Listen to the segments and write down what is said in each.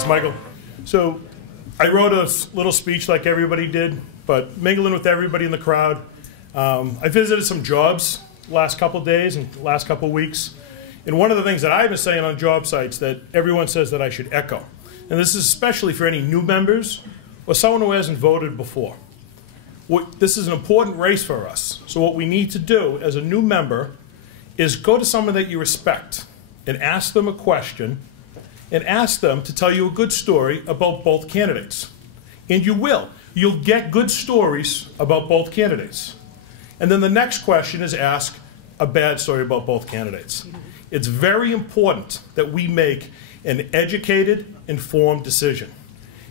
Thanks, Michael. So I wrote a little speech like everybody did, but mingling with everybody in the crowd. I visited some jobs last couple days and last couple weeks. And one of the things that I've been saying on job sites that everyone says that I should echo, and this is especially for any new members or someone who hasn't voted before. This is an important race for us. So what we need to do as a new member is go to someone that you respect and ask them a question and ask them to tell you a good story about both candidates. And you will. You'll get good stories about both candidates. And then the next question is ask a bad story about both candidates. It's very important that we make an educated, informed decision.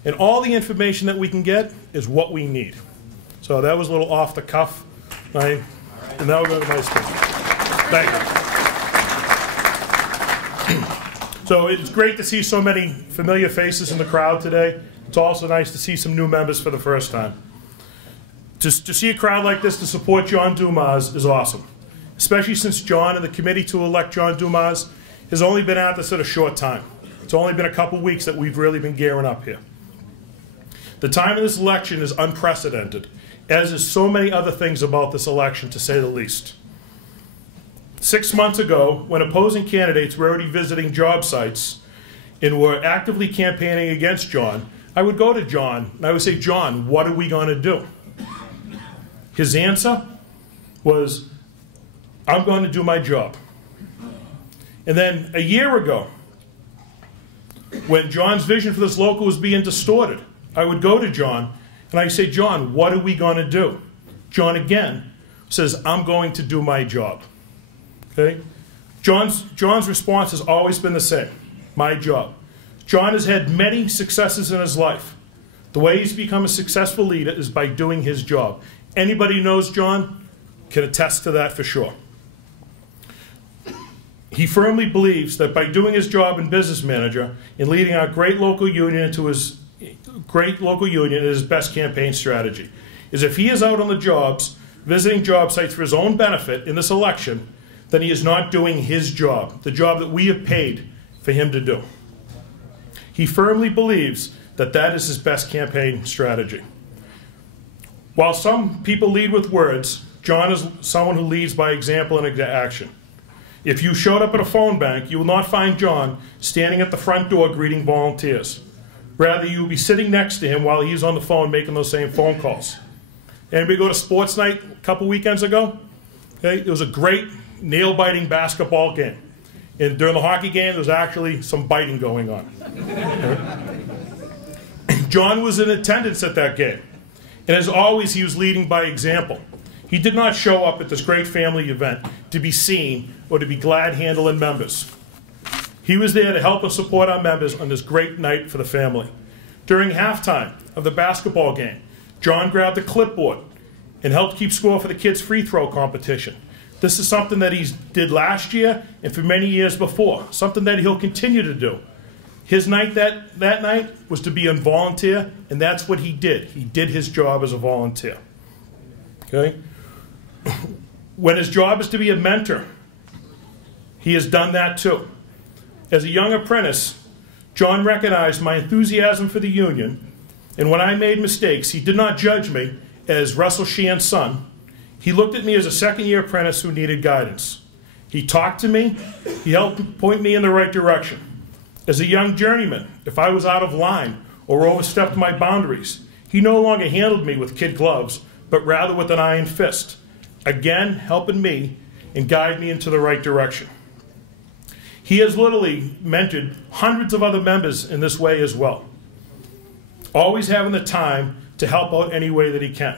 And all the information that we can get is what we need. So that was a little off the cuff. And now we're going to nice thing. Thank you. So it's great to see so many familiar faces in the crowd today. It's also nice to see some new members for the first time. To see a crowd like this to support John Dumas is awesome, especially since John and the committee to elect John Dumas has only been at this at a short time. It's only been a couple weeks that we've really been gearing up here. The time of this election is unprecedented, as is so many other things about this election, to say the least. 6 months ago, when opposing candidates were already visiting job sites and were actively campaigning against John, I would go to John and I would say, John, what are we going to do? His answer was, I'm going to do my job. And then a year ago, when John's vision for this local was being distorted, I would go to John and I say, John, what are we going to do? John again says, I'm going to do my job. Okay? John's response has always been the same, my job. John has had many successes in his life. The way he's become a successful leader is by doing his job. Anybody who knows John can attest to that for sure. He firmly believes that by doing his job in business manager and leading our great local union into his is his best campaign strategy. Is if he is out on the jobs, visiting job sites for his own benefit in this election, then he is not doing his job, the job that we have paid for him to do. He firmly believes that that is his best campaign strategy. While some people lead with words, John is someone who leads by example and action. If you showed up at a phone bank, you will not find John standing at the front door greeting volunteers. Rather, you will be sitting next to him while he's on the phone making those same phone calls. Anybody go to sports night a couple weekends ago? Okay, it was a great nail-biting basketball game. And during the hockey game, there was actually some biting going on. John was in attendance at that game. And as always, he was leading by example. He did not show up at this great family event to be seen or to be glad-handling members. He was there to help and support our members on this great night for the family. During halftime of the basketball game, John grabbed a clipboard and helped keep score for the kids' free throw competition. This is something that he did last year and for many years before, something that he'll continue to do. His night that night was to be a volunteer, and that's what he did. He did his job as a volunteer. Okay? When his job is to be a mentor, he has done that too. As a young apprentice, John recognized my enthusiasm for the union, and when I made mistakes, he did not judge me as Russell Sheehan's son. He looked at me as a second-year apprentice who needed guidance. He talked to me. He helped point me in the right direction. As a young journeyman, if I was out of line or overstepped my boundaries, he no longer handled me with kid gloves, but rather with an iron fist, again helping me and guide me into the right direction. He has literally mentored hundreds of other members in this way as well, always having the time to help out any way that he can.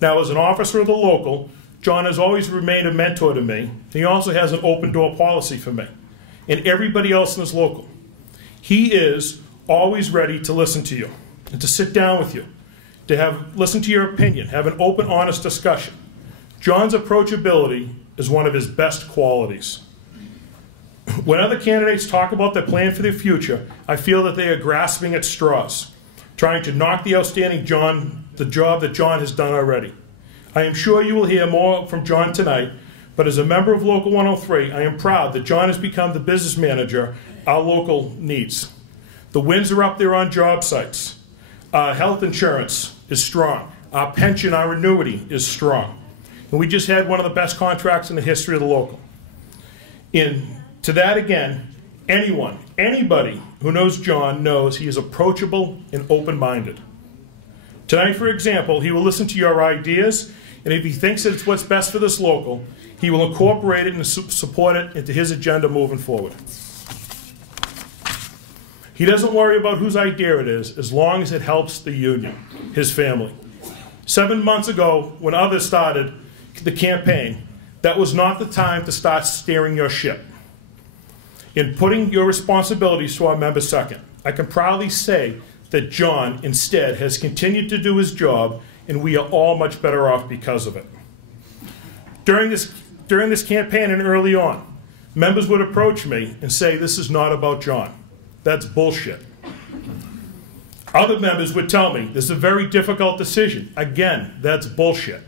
Now, as an officer of the local, John has always remained a mentor to me. He also has an open door policy for me and everybody else in this local. He is always ready to listen to you and to sit down with you, to listen to your opinion, have an open, honest discussion. John's approachability is one of his best qualities. When other candidates talk about their plan for the future, I feel that they are grasping at straws, trying to knock the outstanding the job that John has done already. I am sure you will hear more from John tonight, but as a member of Local 103, I am proud that John has become the business manager our local needs. The wins are up there on job sites. Our health insurance is strong. Our pension, our annuity is strong. And we just had one of the best contracts in the history of the local. And to that again, anybody who knows John knows he is approachable and open-minded. Tonight, for example, he will listen to your ideas, and if he thinks that it's what's best for this local, he will incorporate it and support it into his agenda moving forward. He doesn't worry about whose idea it is, as long as it helps the union, his family. 7 months ago, when others started the campaign, that was not the time to start steering your ship. In putting your responsibilities to our members second, I can proudly say that John, instead, has continued to do his job, and we are all much better off because of it. During this campaign and early on, members would approach me and say, "This is not about John. That's bullshit." Other members would tell me, "This is a very difficult decision." Again, that's bullshit.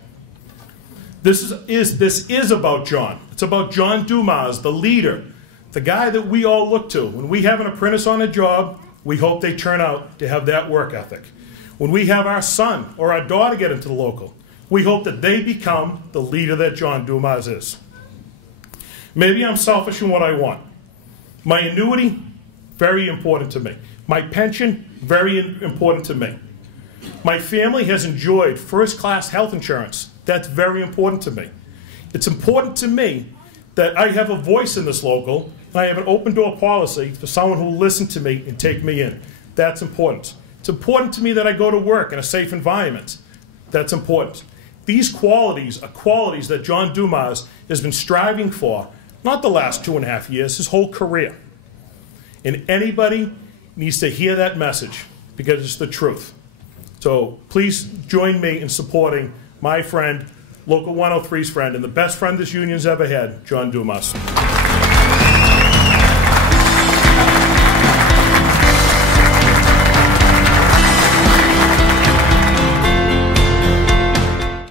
This is about John. It's about John Dumas, the leader, the guy that we all look to. When we have an apprentice on a job, we hope they turn out to have that work ethic. When we have our son or our daughter get into the local, we hope that they become the leader that John Dumas is. Maybe I'm selfish in what I want. My annuity, very important to me. My pension, very important to me. My family has enjoyed first-class health insurance. That's very important to me. It's important to me that I have a voice in this local, and I have an open-door policy for someone who will listen to me and take me in. That's important. It's important to me that I go to work in a safe environment. That's important. These qualities are qualities that John Dumas has been striving for, not the last 2.5 years, his whole career. And anybody needs to hear that message because it's the truth. So please join me in supporting my friend, Local 103's friend, and the best friend this union's ever had, John Dumas.